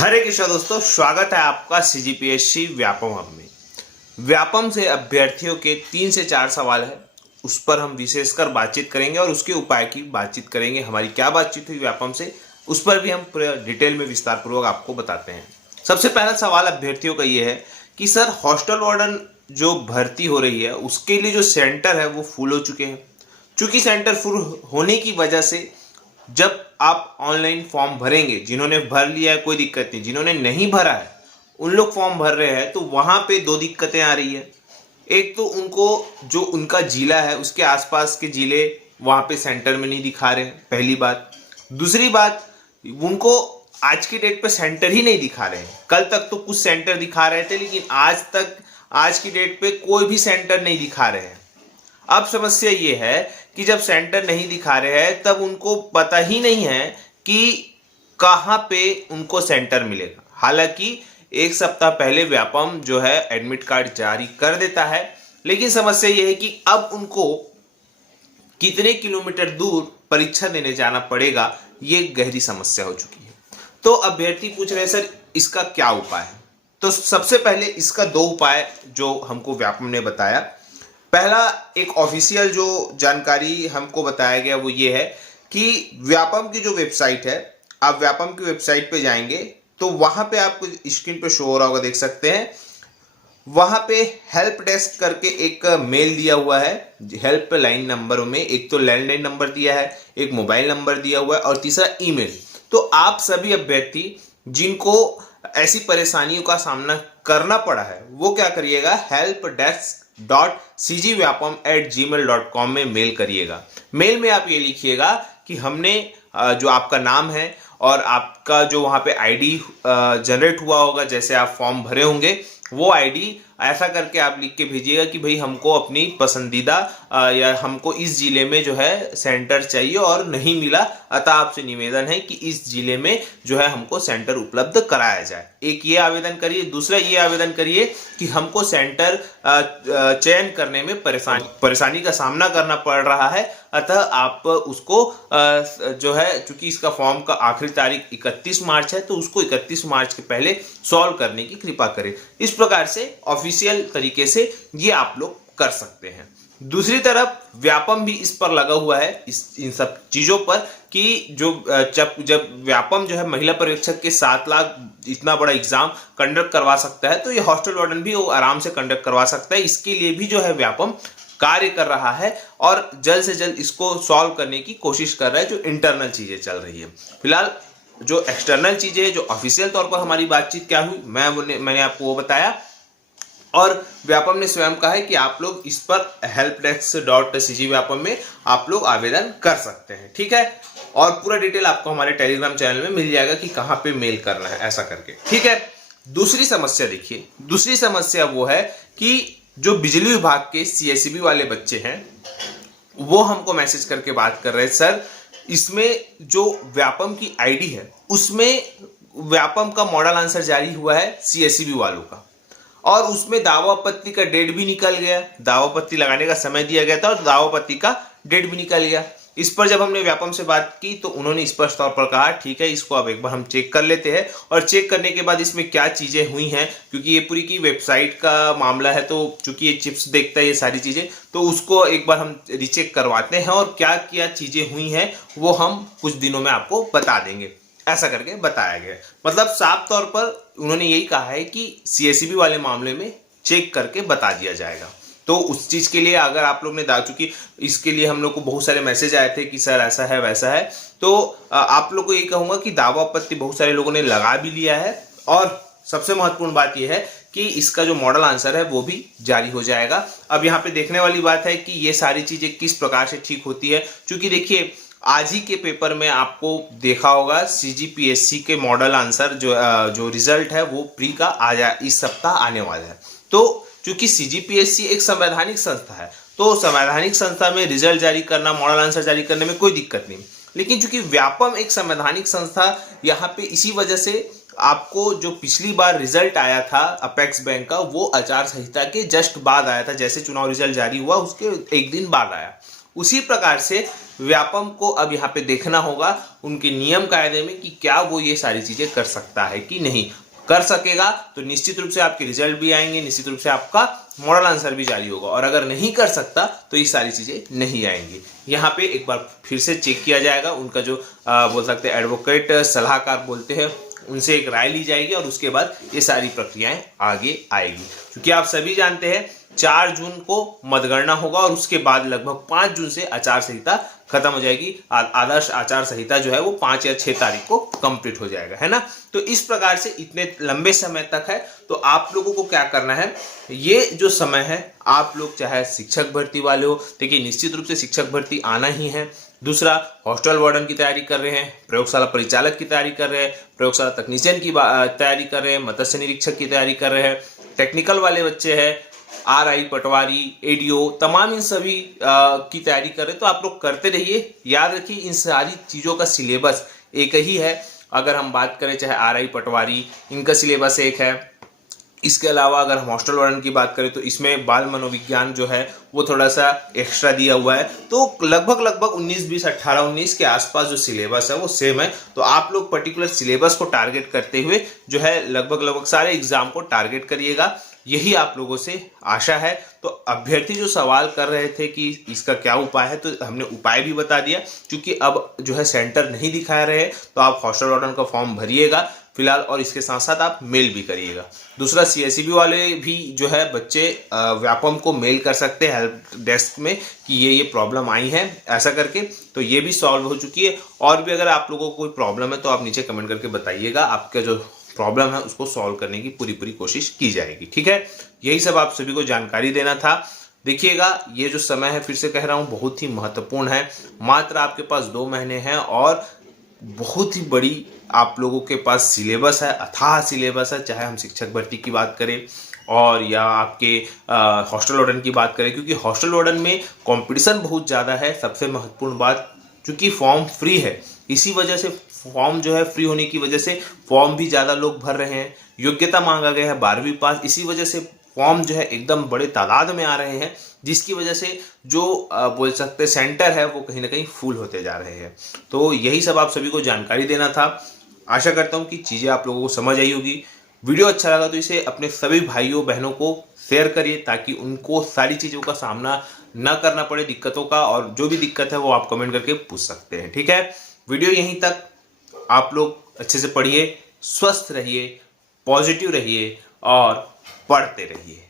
हरे कृष्णा दोस्तों, स्वागत है आपका सीजीपीएससी व्यापम हब में। व्यापम से अभ्यर्थियों के 3 से 4 सवाल है, उस पर हम विशेषकर बातचीत करेंगे और उसके उपाय की बातचीत करेंगे। हमारी क्या बातचीत हुई व्यापम से, उस पर भी हम पूरे डिटेल में विस्तार पूर्वक आपको बताते हैं। सबसे पहला सवाल अभ्यर्थियों का ये है कि सर, हॉस्टल वार्डन जो भर्ती हो रही है उसके लिए जो सेंटर है वो फुल हो चुके हैं। चूंकि सेंटर फुल होने की वजह से जब आप ऑनलाइन फॉर्म भरेंगे, जिन्होंने भर लिया है कोई दिक्कत नहीं, जिन्होंने नहीं भरा है उन लोग फॉर्म भर रहे हैं, तो वहां पे दो दिक्कतें आ रही है। एक तो उनको जो उनका जिला है उसके आसपास के जिले वहां पे सेंटर में नहीं दिखा रहे हैं, पहली बात। दूसरी बात, उनको आज की डेट पे सेंटर ही नहीं दिखा रहे हैं। कल तक तो कुछ सेंटर दिखा रहे थे, लेकिन आज की डेट पे कोई भी सेंटर नहीं दिखा रहे हैं। अब समस्या ये है कि जब सेंटर नहीं दिखा रहे हैं तब उनको पता ही नहीं है कि कहाँ पे उनको सेंटर मिलेगा। हालांकि एक सप्ताह पहले व्यापम जो है एडमिट कार्ड जारी कर देता है, लेकिन समस्या ये है कि अब उनको कितने किलोमीटर दूर परीक्षा देने जाना पड़ेगा, ये गहरी समस्या हो चुकी है। तो अभ्यर्थी पूछ रहे हैं सर, इसका क्या उपाय है। तो सबसे पहले इसका दो उपाय जो हमको व्यापम ने बताया। पहला, एक ऑफिशियल जो जानकारी हमको बताया गया वो ये है कि व्यापम की जो वेबसाइट है, आप व्यापम की वेबसाइट पे जाएंगे तो वहां पे आपको स्क्रीन पे शो हो रहा होगा, देख सकते हैं। वहां पे हेल्प डेस्क करके एक मेल दिया हुआ है। हेल्प लाइन नंबरों में एक तो लैंडलाइन नंबर दिया है, एक मोबाइल नंबर दिया हुआ है और तीसरा ईमेल। तो आप सभी अभ्यर्थी जिनको ऐसी परेशानियों का सामना करना पड़ा है वो क्या करिएगा, helpdesk.cgvyapam@gmail.com में मेल करिएगा। मेल में आप ये लिखिएगा कि हमने जो आपका नाम है और आपका जो वहाँ पे आईडी जनरेट हुआ होगा, जैसे आप फॉर्म भरे होंगे वो आईडी ऐसा करके आप लिख के भेजिएगा कि भाई हमको अपनी पसंदीदा या हमको इस जिले में जो है सेंटर चाहिए और नहीं मिला, अतः आपसे निवेदन है कि इस जिले में जो है हमको सेंटर उपलब्ध कराया जाए। एक ये आवेदन करिए। दूसरा ये आवेदन करिए कि हमको सेंटर चयन करने में परेशानी का सामना करना पड़ रहा है, अतः आप उसको जो है, चूंकि इसका फॉर्म का आखिरी तारीख 31 मार्च है, तो उसको 31 मार्च के पहले सॉल्व करने की कृपा करें। इस प्रकार से ऑफिशियल तरीके से ये आप लोग कर सकते हैं। दूसरी तरफ व्यापम भी इस पर लगा हुआ है, इन सब चीजों पर, कि जो जब व्यापम जो है महिला पर्यवेक्षक के 7 लाख इतना बड़ा एग्जाम कंडक्ट करवा सकता है, तो ये हॉस्टल वार्डन भी वो आराम से कंडक्ट करवा सकता है। इसके लिए भी जो है व्यापम कार्य कर रहा है और जल्द से जल्द इसको सॉल्व करने की कोशिश कर रहा है, जो इंटरनल चीजें चल रही है। फिलहाल जो एक्सटर्नल चीजें, जो ऑफिशियल तौर पर हमारी बातचीत क्या हुई, मैंने आपको वो बताया। और व्यापम ने स्वयं कहा है कि आप लोग इस पर helpdesk.cgvyapam में आप लोग आवेदन कर सकते हैं, ठीक है। और पूरा डिटेल आपको हमारे टेलीग्राम चैनल में मिल जाएगा कि कहाँ पे मेल करना है, ऐसा करके, ठीक है। दूसरी समस्या देखिए, दूसरी समस्या वो है कि जो बिजली विभाग के सीएसईबी वाले बच्चे हैं वो हमको मैसेज करके बात कर रहे हैं, सर इसमें जो व्यापम की आईडी है उसमें व्यापम का मॉडल आंसर जारी हुआ है सीएसईबी वालों का, और उसमें दावा आपत्ति का डेट भी निकल गया। दावा आपत्ति लगाने का समय दिया गया था और दावा आपत्ति का डेट भी निकल गया। इस पर जब हमने व्यापम से बात की तो उन्होंने स्पष्ट तौर पर कहा ठीक है, इसको अब एक बार हम चेक कर लेते हैं, और चेक करने के बाद इसमें क्या चीजें हुई हैं, क्योंकि ये पूरी की वेबसाइट का मामला है, तो चूंकि ये चिप्स देखता है ये सारी चीजें, तो उसको एक बार हम रिचेक करवाते हैं और क्या क्या चीजें हुई हैं वो हम कुछ दिनों में आपको बता देंगे, ऐसा करके बताया गया। मतलब साफ तौर पर उन्होंने यही कहा है कि सीएसईबी वाले मामले में चेक करके बता दिया जाएगा। तो उस चीज के लिए अगर आप लोग ने चूंकि इसके लिए हम लोग को बहुत सारे मैसेज आए थे कि सर ऐसा है वैसा है, तो आप लोग को यही कहूंगा कि दावा आपत्ति बहुत सारे लोगों ने लगा भी लिया है, और सबसे महत्वपूर्ण बात यह है कि इसका जो मॉडल आंसर है वो भी जारी हो जाएगा। अब यहाँ पे देखने वाली बात है कि ये सारी चीजें किस प्रकार से ठीक होती है, क्योंकि देखिए आज ही के पेपर में आपको देखा होगा सीजीपीएससी के मॉडल आंसर जो रिजल्ट है वो प्री का इस सप्ताह आने वाला है। तो चूंकि सीजीपीएससी एक संवैधानिक संस्था है, तो संवैधानिक संस्था में रिजल्ट जारी करना, मॉडल आंसर जारी करने में कोई दिक्कत नहीं, लेकिन चूंकि व्यापम एक संवैधानिक संस्था, यहाँ पे इसी वजह से आपको जो पिछली बार रिजल्ट आया था अपेक्स बैंक का, वो आचार संहिता के जस्ट बाद आया था। जैसे चुनाव रिजल्ट जारी हुआ उसके एक दिन बाद आया, उसी प्रकार से व्यापम को अब यहाँ पे देखना होगा उनके नियम कायदे में कि क्या वो ये सारी चीजें कर सकता है कि नहीं। कर सकेगा तो निश्चित रूप से आपके रिजल्ट भी आएंगे, निश्चित रूप से आपका मॉडल आंसर भी जारी होगा, और अगर नहीं कर सकता तो ये सारी चीजें नहीं आएंगी। यहाँ पे एक बार फिर से चेक किया जाएगा, उनका जो बोल सकते हैं एडवोकेट सलाहकार बोलते हैं, उनसे एक राय ली जाएगी और उसके बाद ये सारी प्रक्रियाएं आगे आएगी। क्योंकि आप सभी जानते हैं 4 जून को मतगणना होगा और उसके बाद लगभग 5 जून से आचार संहिता खत्म हो जाएगी। आदर्श आचार संहिता जो है वो 5 या 6 तारीख को कंप्लीट हो जाएगा, है ना। तो इस प्रकार से इतने लंबे समय तक है, तो आप लोगों को क्या करना है, ये जो समय है आप लोग चाहे शिक्षक भर्ती वाले हो, देखिए निश्चित रूप से शिक्षक भर्ती आना ही है। दूसरा, हॉस्टल वार्डन की तैयारी कर रहे हैं, प्रयोगशाला परिचालक की तैयारी कर रहे हैं, प्रयोगशाला तकनीशियन की तैयारी कर रहे हैं, मत्स्य निरीक्षक की तैयारी कर रहे हैं, टेक्निकल वाले बच्चे हैं, RI, पटवारी, ADO, तमाम इन सभी की तैयारी कर रहे हैं। तो आप लोग करते रहिए। याद रखिए इन सारी चीज़ों का सिलेबस एक ही है। अगर हम बात करें चाहे RI, पटवारी, इनका सिलेबस एक है। इसके अलावा अगर हम हॉस्टल वार्डन की बात करें तो इसमें बाल मनोविज्ञान जो है वो थोड़ा सा एक्स्ट्रा दिया हुआ है। तो लगभग 19, 20, 18, 19 के आसपास जो सिलेबस है वो सेम है। तो आप लोग पर्टिकुलर सिलेबस को टारगेट करते हुए जो है लगभग सारे एग्जाम को टारगेट करिएगा, यही आप लोगों से आशा है। तो अभ्यर्थी जो सवाल कर रहे थे कि इसका क्या उपाय है, तो हमने उपाय भी बता दिया। क्योंकि अब जो है सेंटर नहीं दिखा रहे हैं तो आप हॉस्टल वार्डन का फॉर्म भरिएगा फिलहाल, और इसके साथ साथ आप मेल भी करिएगा। दूसरा, CSEB वाले भी जो है बच्चे व्यापम को मेल कर सकते हैं हेल्प डेस्क में कि ये प्रॉब्लम आई है ऐसा करके, तो ये भी सॉल्व हो चुकी है। और भी अगर आप लोगों को कोई प्रॉब्लम है तो आप नीचे कमेंट करके बताइएगा, आपका जो प्रॉब्लम है उसको सॉल्व करने की पूरी कोशिश की जाएगी, ठीक है। यही सब आप सभी को जानकारी देना था। देखिएगा ये जो समय है, फिर से कह रहा हूँ, बहुत ही महत्वपूर्ण है। मात्र आपके पास 2 महीने हैं और बहुत ही बड़ी आप लोगों के पास सिलेबस है, अथाह सिलेबस है। चाहे हम शिक्षक भर्ती की बात करें और या आपके हॉस्टल वार्डन की बात करें, क्योंकि हॉस्टल वार्डन में कंपटीशन बहुत ज़्यादा है। सबसे महत्वपूर्ण बात, क्योंकि फॉर्म फ्री है, इसी वजह से फॉर्म जो है फ्री होने की वजह से फॉर्म भी ज़्यादा लोग भर रहे हैं। योग्यता मांगा गया है 12वीं पास, इसी वजह से फॉर्म जो है एकदम बड़े तादाद में आ रहे हैं, जिसकी वजह से जो बोल सकते सेंटर है वो कहीं ना कहीं फुल होते जा रहे हैं। तो यही सब आप सभी को जानकारी देना था। आशा करता हूँ कि चीज़ें आप लोगों को समझ आई होगी। वीडियो अच्छा लगा तो इसे अपने सभी भाइयों बहनों को शेयर करिए, ताकि उनको सारी चीज़ों का सामना न करना पड़े, दिक्कतों का। और जो भी दिक्कत है वो आप कमेंट करके पूछ सकते हैं, ठीक है। वीडियो यहीं तक। आप लोग अच्छे से पढ़िए, स्वस्थ रहिए, पॉजिटिव रहिए और पढ़ते रहिए।